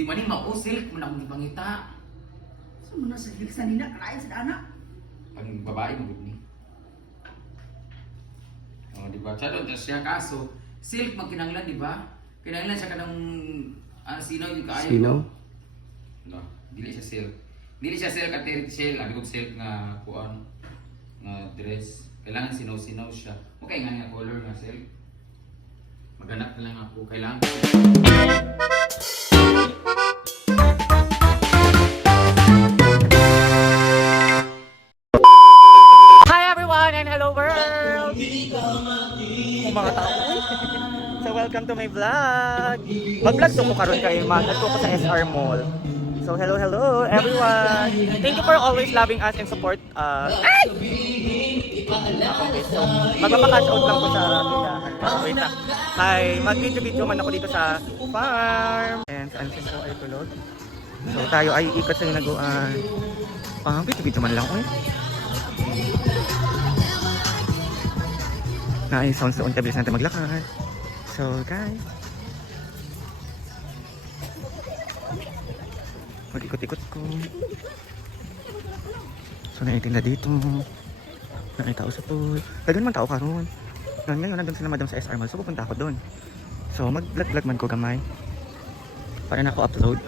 Di man ni mausil kung akong gipangita. So mo na sa sa nina kalain sa anak. Ang babae mo ni. Oh, di ba? Chadon ta siya kaso silk magkinanglan, di ba? Kinanglan siya kanang sinaw yung kaayo. Sinaw? No, dili siya silk. Dili siya silk at shell, abi kog silk nga kuan nga dress. Kailangan sinaw-sinaw siya. Okay nga nga color nga silk. Maghanap na lang ako kailangan. Hi everyone and hello world! Mga tao. So welcome to my vlog. Mag-vlog ko karon kay Adto ko sa SR Mall. So hello everyone. Thank you for always loving us and support Ay! Okay, so magpapa-cash out lang po sa tindahan. Wait na. Hi, mag-video man ako dito sa farm. And saan po ay tulog. So tayo ay ikot sa hinaguan. Video man lang na sounds doon, kabilis natin maglakad. So guys, mag-ikot-ikot ko. So naitinda dito, nakita ko sa pool. Dagan man tao karon. Ngayon nandun sila madam sa SR Mall, so pupunta ako doon. So mag-vlog man ko gamay para na ako upload.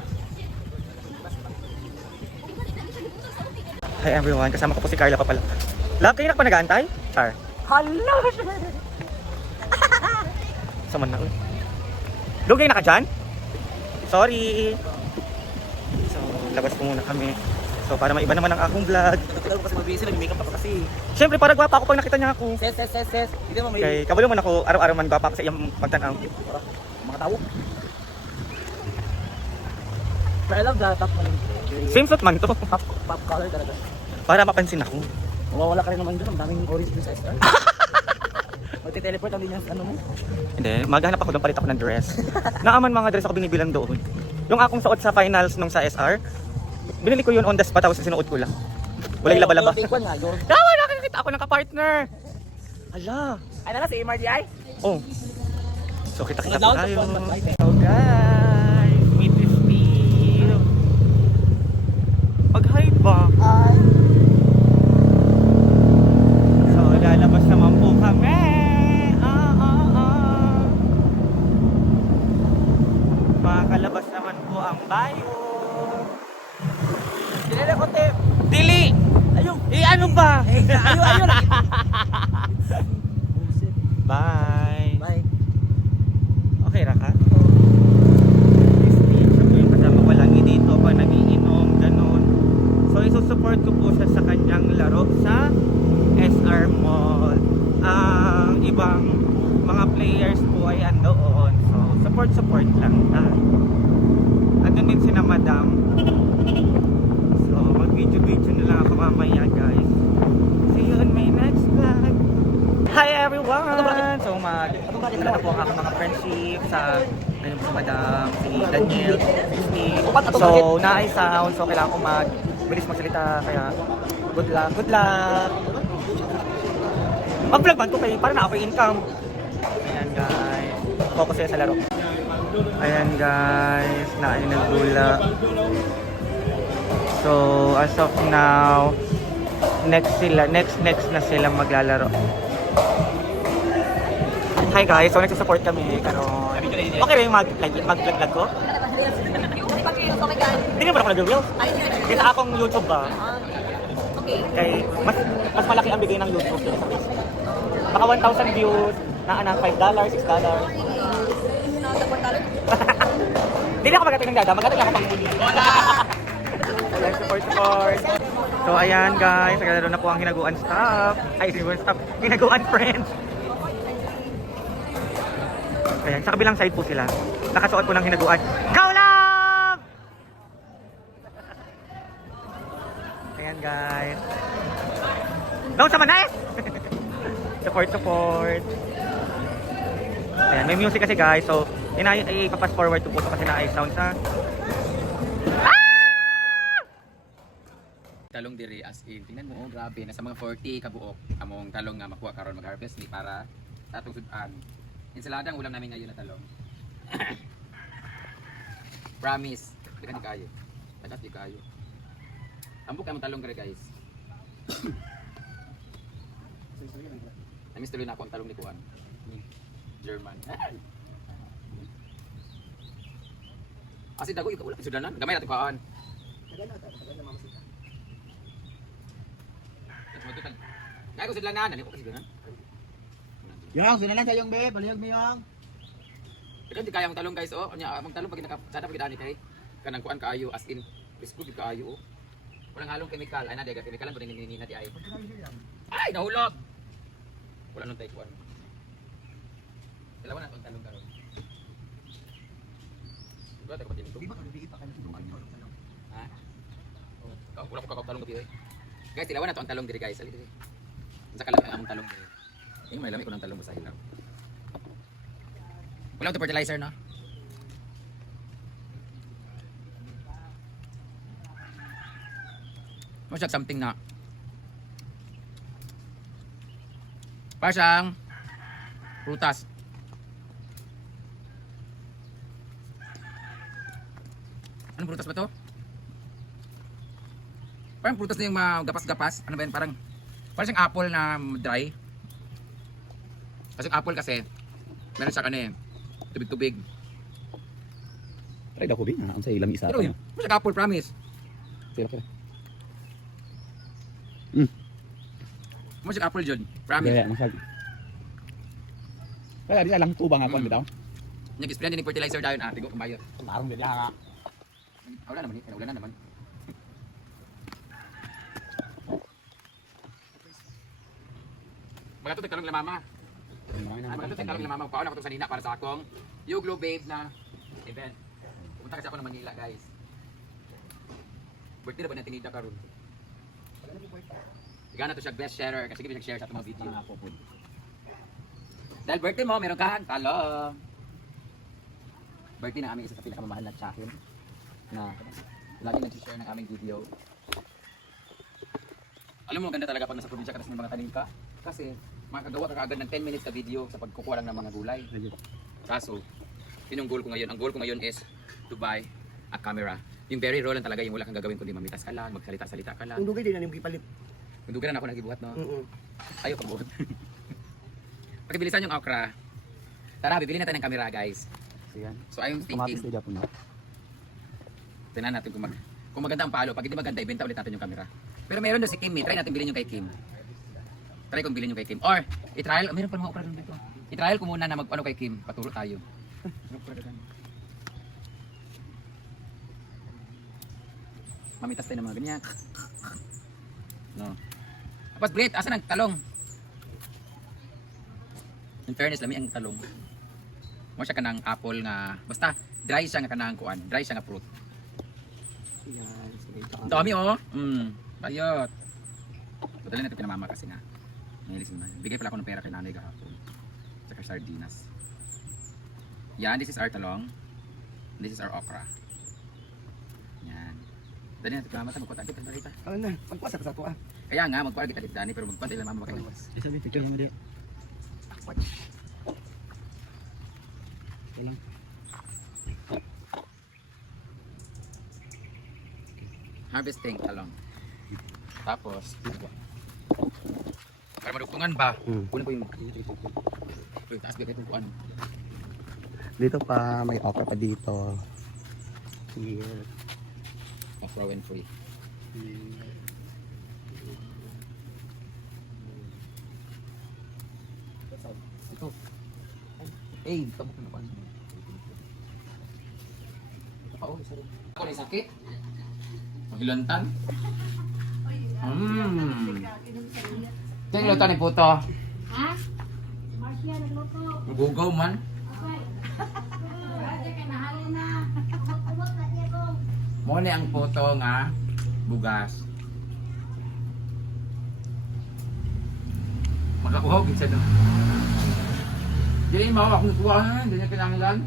Hi everyone, kasama ko po si Carla pa pala. Love, kayo na pa nag-aantay? Char. Hello! Saman na ulit. Lugay na ka dyan? Sorry! So, labas po muna kami. So, para maiba naman ang akong vlog. Tagal ko kasi mag-busy, nag-makeup ako kasi. Siyempre, para gwapa ako pag nakita niya ako. Ses. Hindi mo may Kay, kabalo man ako, araw-araw man gwapa ako sa iyang pagtanaw. mga tao. But I love the top one. Same suit man to. Pop color talaga. Para mapansin ako. Mawawala ka rin naman doon. Ang daming orange dun sa SR. Magte-teleport ang din yung ano mo. Hindi, maghanap ako doon, palit ako ng dress. Naaman mga dress ako binibilang doon. Yung akong suot sa finals nung sa SR, binili ko yun on the spot, tapos sinuot ko lang. Walang laba-laba. Yung pink one nga, yung... Tama, nakikita ako ng kapartner. Ala. Ay na si MRDI? Oh. So kita-kita Mga po down to tayo. front, right? So guys, meet this Steve. Mag-hi ba? Ay. So lalabas naman po kami. Makakalabas naman po ang bayo. Dinala ko, Tim. Dili! Ayun. Ano ba? Ayun. Bye. Bye. Okay ra ka? Steve, siya po yung kasama ko lagi dito pag nagiinom, ganun. So isusupport ko po siya sa kanyang laro sa SR Mall. Ang ibang mga players po ay andoon. So support lang. Andun din sina madam. So mag-video na lang ako mamaya guys. See you on my next vlog. Hi everyone! So mag-ano na po ang aking mga friendship sa ayun po si madam, si Daniel, si Steve. So na-sound, so kailangan ko bilis magsalita, kaya good luck! Mag-vlog man ko kayo para na ako income. Ayan guys, focus sila sa laro. Ayan guys, naayun nagbula. So as of now, next na sila maglalaro. Hi guys, so nagsusupport kami karon. Okay rin mag-vlog ko? Hindi naman ako nag-reels. Kita akong YouTube ba? Okay. Kay mas malaki ang bigay ng YouTube sa Facebook. Baka 1,000 views, na $5, $6. Hindi na ako magating ng dada, magating ako pang muli. Ayan, support. So ayan guys, naglalaro na po ang hinaguan staff. Ay, hinaguan friends. Ayan, sa kabilang side po sila. Nakasuot po ng hinaguan. Go lang! Ayan guys. Down sa manais! Support. Ayan, may music kasi guys. So, ipapass forward to po ito kasi na-sound sa... Talong diri as in. Tingnan mo, grabe. Nasa mga 40 kabuok. Among talong nga makuha karon mag-harvest ni para sa atong sudan. Ensalada ang ulam namin ngayon na talong. Promise. Dagan di kayo. Dagat di kayo. Ambok kayo talong kare guys. Namiss tuloy na ako ang talong ni Kuan. German. Asi dago ikaw wala sudanan. Gamay natin kuan. Kaya ko sudanan, dali ko kasi sudanan. Yung, sinalan sa yung be, baliyag mo yung. Dagan di kaya ang talong guys oh. Anya ang talong pag sana pag dani kay kanang kuan kaayo as in presco di kaayo oh. Walang halong chemical. Ay na daga chemical lang ni di ay. Ay nahulog. Wala nang tayo kuan. Dalawa na itong talong karon. Wala tayo patin ito. Di ba kalibigit pa kayo ng Ha? Wala ko kakap talong gabi eh. Guys, tilawan na ito ang talong diri guys. Ali diri. Unsa ka lang ang among talong diri. Ini may lami ko ng talong sa ilaw. Wala ito fertilizer no? Masyak something na. Pasang prutas. Anong prutas ba to? Parang prutas na yung gapas-gapas. Ano ba yan? Parang siyang apple na dry. Kasi yung apple kasi, meron siya eh, tubig-tubig. Try daw ko, Bi. Ang sa ilang isa. Pero yun, siyang apple, promise. Pero, pero. Siyang apple dyan, promise. Gaya, masag. Kaya, di lang kubang ako, bitaw. Nag-spray din yung fertilizer dahil, tigo, kumbayo. Parang ganyan ka. Wala naman eh, wala na naman. Magato talong la mama. Magato talong la mama. Pauna ko to sa nina para sa akong Yuglo Babe na event. Pumunta kasi ako ng Manila, guys. Birthday na ba natin nita karon? Ikaw na to siya best sharer kasi hindi nag-share sa itong mga video. Dahil birthday mo, meron ka talong. Birthday na aming isa sa pinakamamahal na tsakin na lagi nag-share ng aming video. Alam mo, ganda talaga pag nasa probinsya ka tapos may mga tanim ka. Kasi makakagawa ka agad ng 10 minutes na video sa pagkukuha lang ng mga gulay. Kaso, yun yung goal ko ngayon. Ang goal ko ngayon is to buy a camera. Yung very raw lang talaga, yung wala kang gagawin kundi mamitas ka lang, magsalita-salita ka lang. Kung dugay din na yung gipalit. Kung dugan na ako nagibuhat, no? Ayaw ka buhat. Pakibilisan yung okra. Tara, bibili natin ng camera, guys. So, I'm thinking, Kumatis na po na. tingnan natin kung maganda ang palo. Pag hindi maganda, ibenta ulit natin yung camera. Pero meron doon si Kim, try natin bilhin yung kay Kim. Try kong bilhin yung kay Kim. Or, i-trial, meron pa mga okra doon dito. I-trial ko muna na mag-ano kay Kim, paturo tayo. Mamitas tayo ng mga ganyan. No. Tapos Brit, asan ang talong? In fairness, lami ang talong. Mo siya kanang apple nga, basta dry siya nga kanang kuan, dry siya nga fruit. Yan, sige ito. Ang dami oh. Bayot. Padali natin kay mama kasi nga. Nilisin na. Bigay pala ako ng pera kay nanay kahapon. Tsaka sardinas. Yan, this is our talong. This is our okra. Yan. Dali natin kay mama tayo magkuha kita dito. Ano na, magpasa ka sa ito ah. Kaya nga magkuha kita dito Dani pero magkuha tayo lang mama makaiwas. Isa ba, picture mo di. Ilang. Harvesting talong. Tapos para madugtungan ba? Kunin ko yung taas bigay itong kuan. Dito pa, may okra pa dito. Here. Okra and free. Ito. Eh, ito mo kuan. Oh, sorry. Ako na sakit. Mahilantan. Ito yung luto ni Puto. Ha? Marcia, nagluto. Magugaw man. Raja, kay nahali na. Umot na niya ko. Muna ang Puto nga bugas. Makakuhaw kinsa doon. Dili mo ako nagkuha na, hindi niya kinanglan.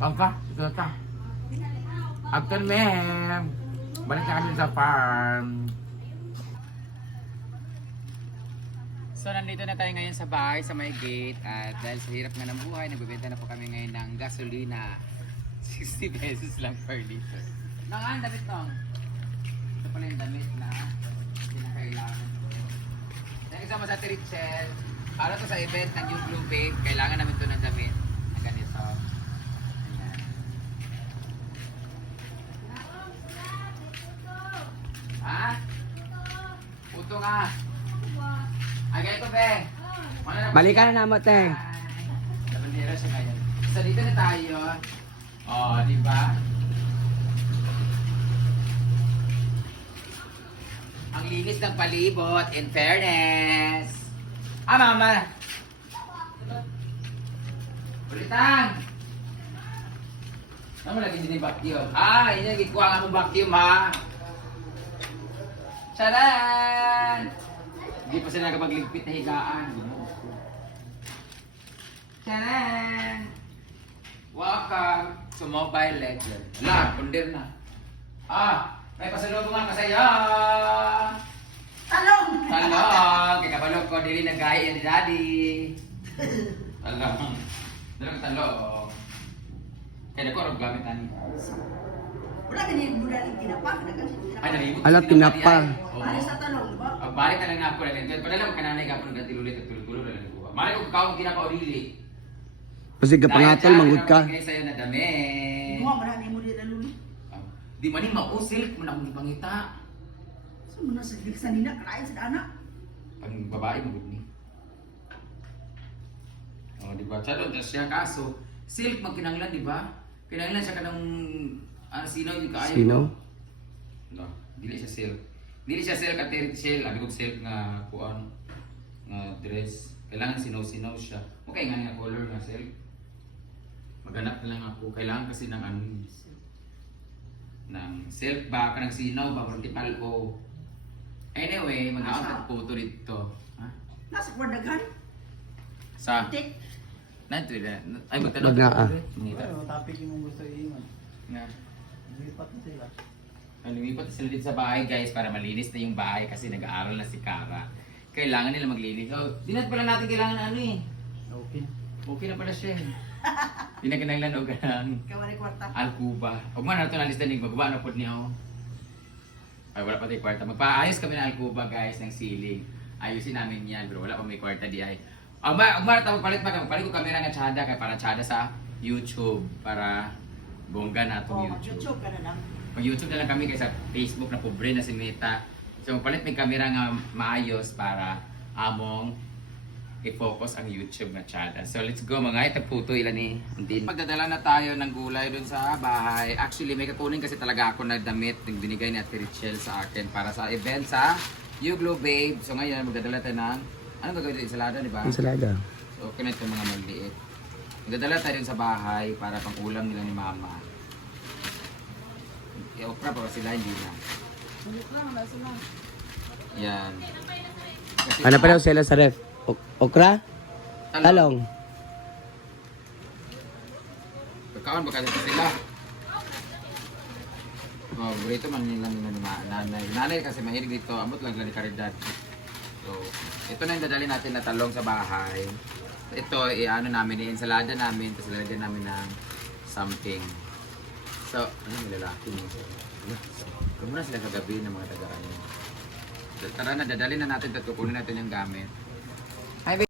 Pangka, ito na ta. After ma'am, balik na kami sa farm. So nandito na tayo ngayon sa bahay, sa may gate. At dahil sa hirap nga ng buhay, nagbibenta na po kami ngayon ng gasolina. 60 pesos lang per liter. Nangaan damit nung. Ito pala yung damit na kinakailangan ko. Thank you so much, Ate Richel. Para to sa event ng Yung Blue Babe, kailangan namin to ng damit na ganito. Ayan. Ha? Puto nga. Ay, ganito, be. Balikan na naman, te. Sa bandera siya ngayon. So, dito na tayo. Oh, di ba? Ang linis ng palibot, in fairness. Ah, mama! Ulitan! Ano mo lagi din vacuum? Ah, yun yung gikuha nga mo vacuum, ha? Charan! Hindi pa sila nakapagligpit na higaan. Charan! Welcome to Mobile Legend. Wala, pundir na. Ah, may pasalubong nga kasaya. Talong! Talong! Kaya kabalog ko, dili na gaya ni Daddy. Talong. Talong talong. Kaya ko, anong gamit na niya? Wala ka din muna ng tinapa. Ay, nalimot. Ala, tinapa. Ano sa talong, di ba? Balik na lang na ako. Padala mo kananay ka po ng tilulit at tulo-tulo na lang ko. Mali ko kakaw kinakaurili. Kasi kapangatol, manggod ka. Dahil sa'yo na dami. Mga marami mo din lalo. Di man ni mausil kung akong ipangita. So, muna sa bigsan nila, karayan sa dana. Pag babae, magod ni. O, di ba? Chalon, siya kaso. Silk, magkinanglan, di ba? Kinanglan siya ka ng sino yung kaayo. Sino? No, dili siya silk. Dili siya silk at shell. Abi kong silk nga kuan nga dress. Kailangan sinaw-sinaw siya. Okay nga nga color nga silk. Maghanap na lang ako. Kailangan kasi ng ano ng silk ba, kanang sinaw ba, vertical o. Anyway, mag-out at photo dito. Ha? Nasa kwardagan. Sa? Tik. Nanto na. Ay, magtanong. Mag-naa. Manita. Topic yung gusto i-iwan. Nga. Lipat na sila. Lumipat sila dito sa bahay guys para malinis na yung bahay kasi nag-aaral na si Kara. Kailangan nila maglinis. Oh, dinat pala natin kailangan na ano eh. Okay. Okay na pala siya. Pinakinanglan o ganang Kawari kwarta. Alcuba. Huwag mo na ito nalis na magba na po niya oh. Ay wala pa tayo kwarta. Magpaayos kami ng Alcuba guys ng ceiling. Ayusin namin yan pero wala pa may kwarta di ay. Huwag mo na ito magpalit ko kamera ng tsada kaya para tsada sa YouTube para bongga na itong Oh, YouTube. mag-YouTube ka na lang. Mag-YouTube na lang kami kaysa Facebook na pobre na si Meta. So palit may kamera nga maayos para among i-focus ang YouTube na channel. So let's go mga ito photo ilan ni. Magdadala na tayo ng gulay dun sa bahay. Actually may kakunin kasi talaga ako na damit yung binigay ni Ate Richel sa akin para sa event sa You Glow Babe. So ngayon magdadala tayo ng anong gagawin dito? Ensalada, di ba? Ensalada. So okay na ito mga maliit. Magdadala tayo dun sa bahay para pang ulam nila ni Mama. Okra pa ba sila? Hindi na. Yan. Kasi Ano pa daw sila sa ref? Okra? Talong. Kakaon ba kasi sila? Paborito man nila ni nanay. Nanay kasi mahilig dito. Amot lang ni Caridad. So, ito na yung dadali natin na talong sa bahay. Ito, ano namin, i-ensalada namin. Tapos lalagyan namin ng something. So, ano yung lalaki mo? Kung muna sila kagabi ng mga tagaan. Tara na, dadali na natin at kukunin natin yung gamit.